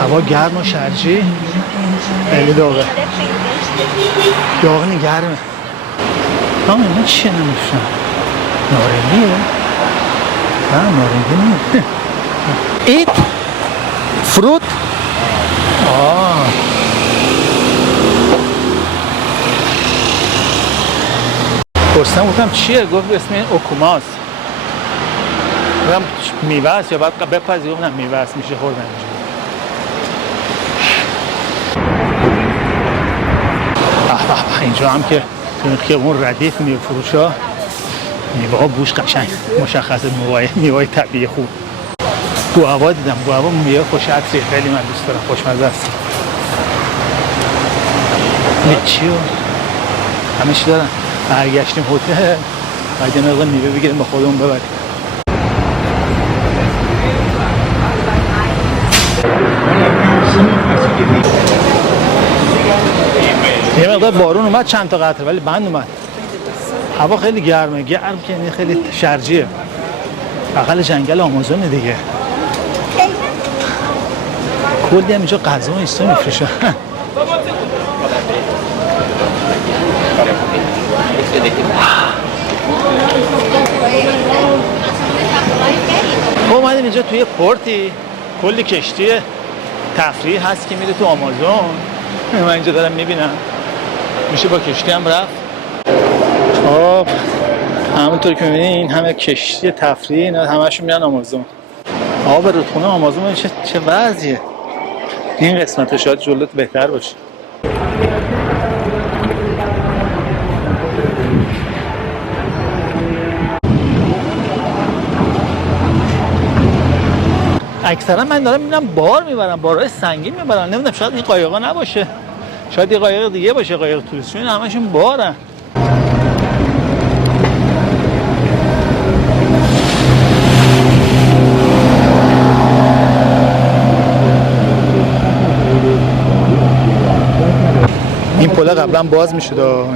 هوا گرم و شرجی خیلی داغه. داغ گرمه. اینا چیه نمیشن؟ نارنگیه؟ نه نارنگی نیست. ایت فروت. پرسیدم گفتم چیه؟ گفت اسم این اوکوماست. گفتم میوه است یا باید بپزی؟ گفتم میوه است، میشه خوردن اینجا. اینجا هم که خیابون ردیف میوه فروش ها، میوه ها بوش قشنگ مشخصه، میوه طبیعی خوب. گوآوا دیدم، گوآوا میوه خوش عطریه، خیلی من دوست دارم، خوشمزه است. لیچی و همه چی دارن. برگشتیم هتل، باید یه مقدار میوه بگیریم با خودمون ببریم. یه مقدار بارون اومد، چند تا قطره، ولی بند اومد. هوا خیلی گرمه، گرم که یعنی خیلی شرجیه. بغل جنگل آمازونه دیگه. کلی هم اینجا غذا و ایستا میفروشن. اومدیم اینجا توی پورتی، کلی کشتی تفریح هست که میره تو آمازون. من اینجا دارم میبینم، میشه با کشتی هم رفت. خب همونطور که میبینید این همه کشتی تفریحی اینا همشون میرن آمازون. آب رودخونه آمازون چه وضعیه. این قسمت شاید جلوت بهتر باشه. اکثرا من دارم میبینم بار میبرن، بارهای سنگین میبرن. نمیدونم شاید این قایقا نباشه، شاید یه قایق دیگه باشه، قایق توریستی. این همشون بارن. این پله قبلا باز میشد.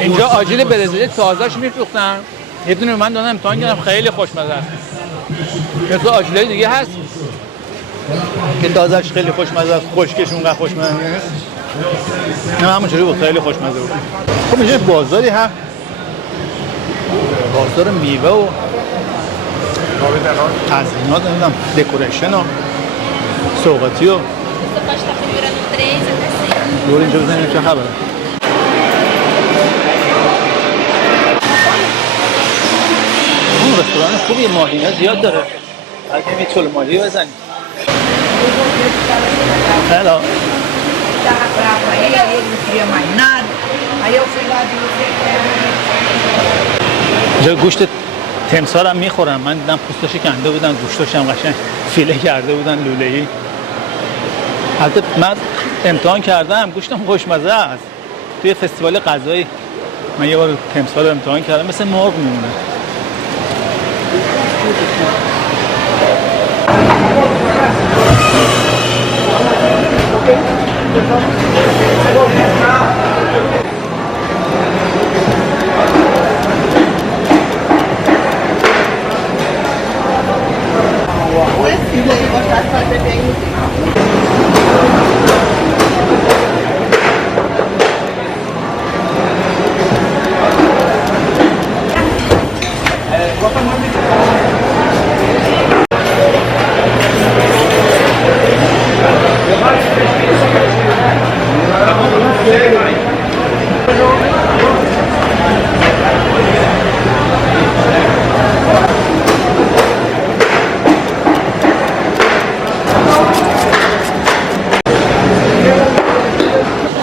اینجا آجیل برزیلی تازه‌اش میفروختن. یه دونه من دادم امتحان کردم، خیلی خوشمزه است. مثل آجیلای دیگه هست که تازه‌اش خیلی خوشمزه است، خشکش اونقدر خوشمزه نیست. نه همونجوری بود، خیلی خوشمزه بود. خب اینجا بازاری هست، بازار میوه و تزیینات، نمیدونم دکوریشن و سوغاتی و دور اینجا بزنیم چه خبره. اون رستوران خوبی، ماهینه زیاد داره. اگه می چلو ماهی بزنیم. هلو. اینجا گوشت تمسار هم میخورم. من دیدم پوستش کنده بودن، گوشتش هم قشنگ فیله کرده بودن لوله‌ای. البته من امتحان کردم، گوشتم خوشمزه است. توی فستیوال غذایی من یه بار تمسار رو امتحان کردم، مثل مرغ میمونه.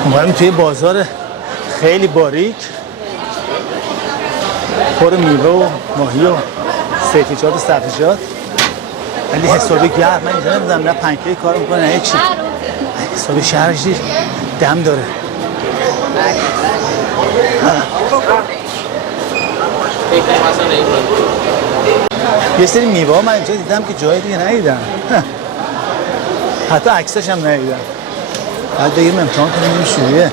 اومدیم توی بازار خیلی باریک پر میوه و ماهی و سبزیجات و سبزیجات، ولی حسابی گرم. من اینجا نمیدونم نه پنکیک کار میکنه نه چی. حسابی شهرش دم داره. یه سری میوه ها من اینجا دیدم که جای دیگه ندیدم، حتی عکسش هم ندیدم. بعد بگیم امتحان کنیم این شوریه.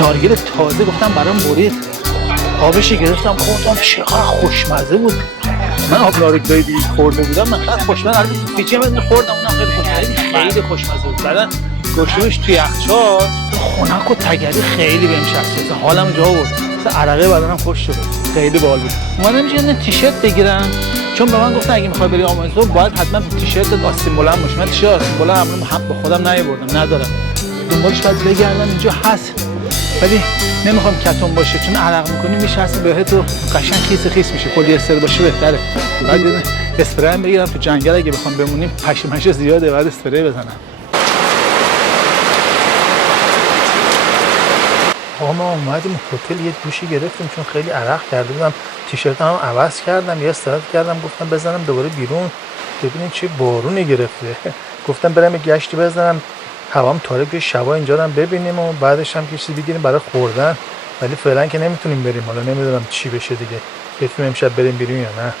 نارگیل تازه گفتم برام برید، آبشی گرفتم خوردم، چقدر خوشمزه بود. من آب نارگیل دیگه خورده بودم، من خیلی خوشمزه. البته فیچی من خوردم، اونم خیلی خوشمزه، خیلی خوشمزه بود. بعدن گوشتش توی یخچال خنک و تگری خیلی بهم چسبید، حالم جا بود، مثلا عرقه بدنم خوش شد، خیلی باحال بود. اومدم یه تیشرت بگیرم، چون به من گفتن اگه می‌خوای بری آمازون باید حتما تیشرت آستین بلند باشه. من تیشرت آستین بلند هم با خودم نیاوردم، ندارم، دنبالش باید بگردم. اینجا هست ولی نمیخوام کتون باشه، چون عرق میکنی میشرسه بهت و قشنگ خیس میشه. کلی استر باشه بهتره. بعد اسپری هم بگیرم تو جنگل اگه بخوام بمونیم، پشیمش زیاده، بعد اسپری بزنم. ما اومدیم هتل یه دوشی گرفتیم چون خیلی عرق کرده بودم. تیشرتم هم عوض کردم، یه استراحت کردم، گفتم بزنم دوباره بیرون ببینین چه بارونی گرفته. گفتم برم یه گشتی بزنم، هوام تاریک، یه شبا اینجا رو هم ببینیم و بعدش هم یه چیزی بگیریم برای خوردن. ولی فعلا که نمیتونیم بریم، حالا نمیدونم چی بشه دیگه، بتونیم امشب بریم بیرون یا نه.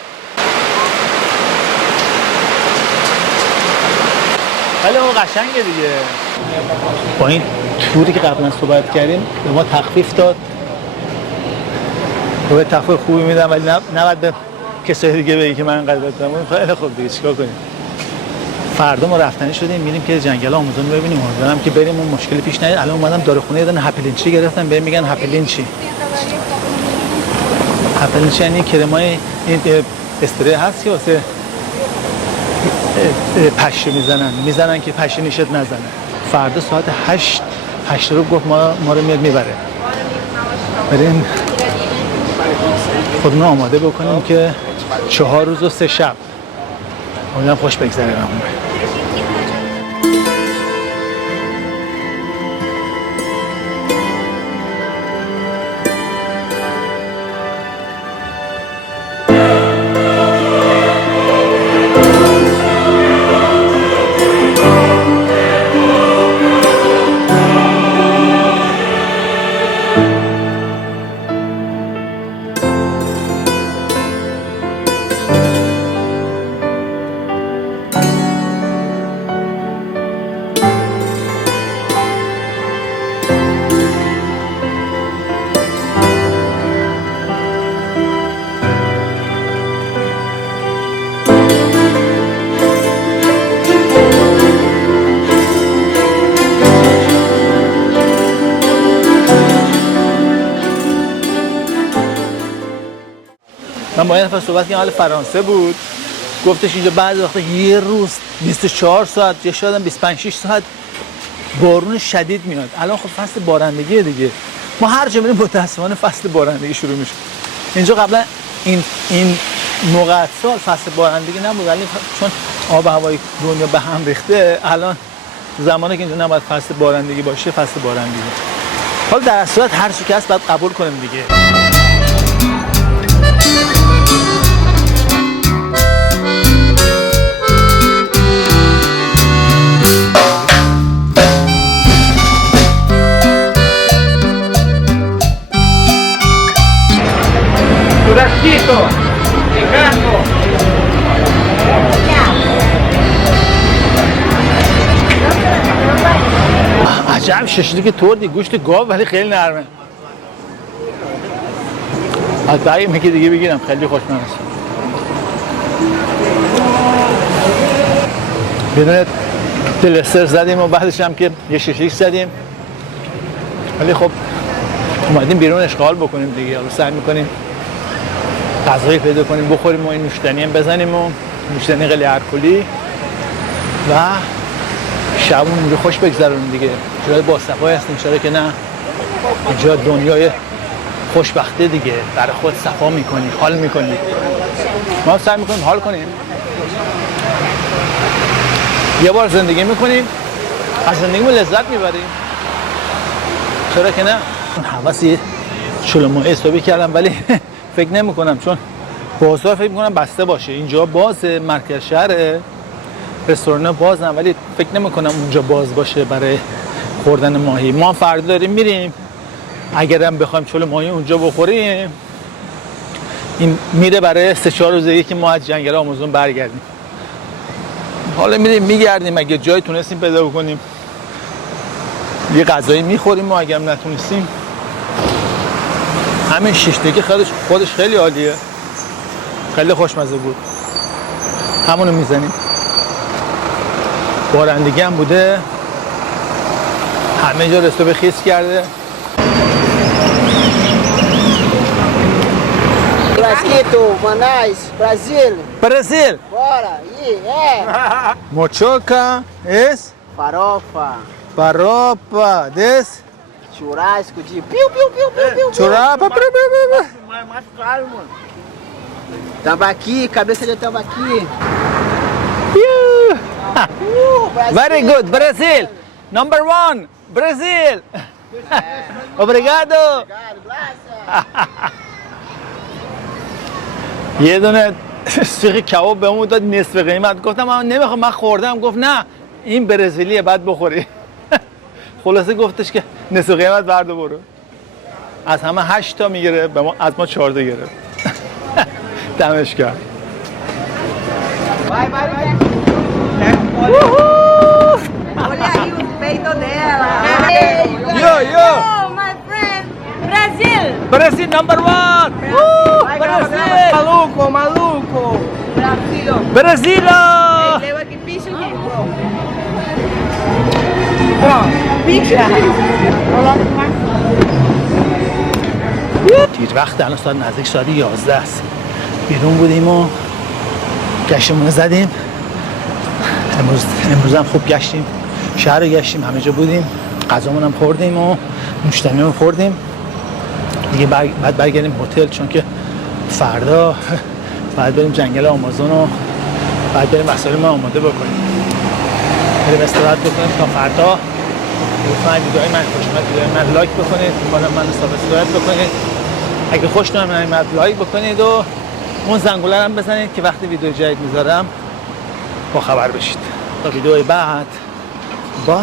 ولی اون قشنگه دیگه. با این توری که قبلا صحبت کردیم به ما تخفیف داد، به تخفیف خوبی میدم، ولی نباید به کسای دیگه بگی که من اینقدر دادم. خیلی خوب دیگه، چیکار کنیم. فردا ما رفتنی شدیم میریم که جنگل آمازون ببینیم، امیدوارم که بریم اون مشکلی پیش نیاد. الان اومدم داروخونه یه دونه هپلینچی گرفتم، بهم میگن هپلینچی. هپلینچی یعنی کرمای این استری هست که واسه پشه میزنن که پشه نیشت نزنه. فردا ساعت 8 رو گفت ما رو میاد میبره. بریم خودمون آماده بکنیم که 4 روز و 3 شب امیدوارم خوش بگذره بهمون. با یه نفر صحبت کردم، مال فرانسه بود، گفتش اینجا بعضی وقتا یه روز 24 ساعت یا شاید 25 6 ساعت بارون شدید میاد. الان خب فصل بارندگیه دیگه، ما هر جا میریم متأسفانه فصل بارندگی شروع میشه. اینجا قبلا این موقع سال فصل بارندگی نبود، ولی چون آب و هوای دنیا به هم ریخته الان زمانی که اینجا نباید فصل بارندگی باشه فصل بارندگی. حالا در صورت هر چی که هست باید قبول کنیم دیگه. Churrasquito, picanto. عجب ششلی که توردی، گوشت گاو ولی خیلی نرمه. از بقیه میگه دیگه بگیرم، خیلی خوشمزه است. بدون دلستر زدیم و بعدش هم که یه ششلیک زدیم، ولی خب اومدیم بیرون اشغال بکنیم دیگه. حالا سعی میکنیم غذایی پیدا کنیم بخوریم و این نوشیدنی هم بزنیم و نوشیدنی خیلی الکلی و شبمون اینجا خوش بگذرونیم دیگه. جای باصفایی هستیم، چرا که نه، اینجا دنیای خوشبخته دیگه، برای خود صفا میکنی، حال میکنی. ما سعی میکنیم حال کنیم، یه بار زندگی میکنیم، از زندگیمون لذت میبریم، چرا که نه. اون حواسی چلومای حسابی کردم ولی فکر نمی کنم، چون بازار فکر میکنم بسته باشه. اینجا بازه، مرکز شهره، رستوران بازن، ولی فکر نمی کنم اونجا باز باشه برای خوردن ماهی. ما فردا داریم میریم، اگرم بخوایم چلو ماهی اونجا بخوریم این میره برای 3-4 روزه که ما از جنگل آمازون برگردیم. حالا میریم میگردیم، اگه جایی تونستیم پیدا کنیم یه غذایی میخوریم و اگرم نتونستیم همین شیشتگی خودش خیلی عالیه، خیلی خوشمزه بود، همونو میزنیم. بارندگی هم بوده، همه جا رستو خیس کرده. Churrasquito, Manais, Brasil. Brasil. Bora, yeah. Mochoca es Farofa, farofa des churrasco de piu. churrapa. Mais claro, mano. Tambaqui, cabeça de tambaqui. Brasil. Very good, Brazil. Number 1, Brazil. Obrigado. یه دونه سیخ کباب بهمون داد نصف قیمت. گفتم من نمیخوام، من خوردم. گفت نه این برزیلیه بعد بخوری. خلاصه گفتش که نصف قیمت برده برو. از همه 8 تا میگیره، از ما 4 تا گرفت. دمش کرد. Olha aí o peito dela. Yo. Oh, my friend. Brasil. Brazil number 1. Brazil. Maluco. Brasil. Brazil. Leu aqui piso de picha. دیر وقت، الان ساعت نزدیک ساعت 11 است. بیرون بودیم و گشتمون زدیم. امروز هم خوب گشتیم، شهر رو گشتیم، همه جا بودیم، غذامون هم خوردیم و نوشیدنیمون خوردیم دیگه. بعد برگردیم هتل، چون که فردا بعد بریم جنگل آمازون و بعد بریم وسایلمون آماده بکنیم، بریم استراحت بکنیم تا فردا. لطفاً ویدیوهای من خوش اومد، ویدیوهای من لایک بکنید، کانال من رو سابسکرایب بکنید، اگه خوش اومد لایک بکنید و اون زنگوله رو هم بزنید که وقتی ویدیو جدید میذارم با خبر بشید. تا ویدیوی بعد، بای.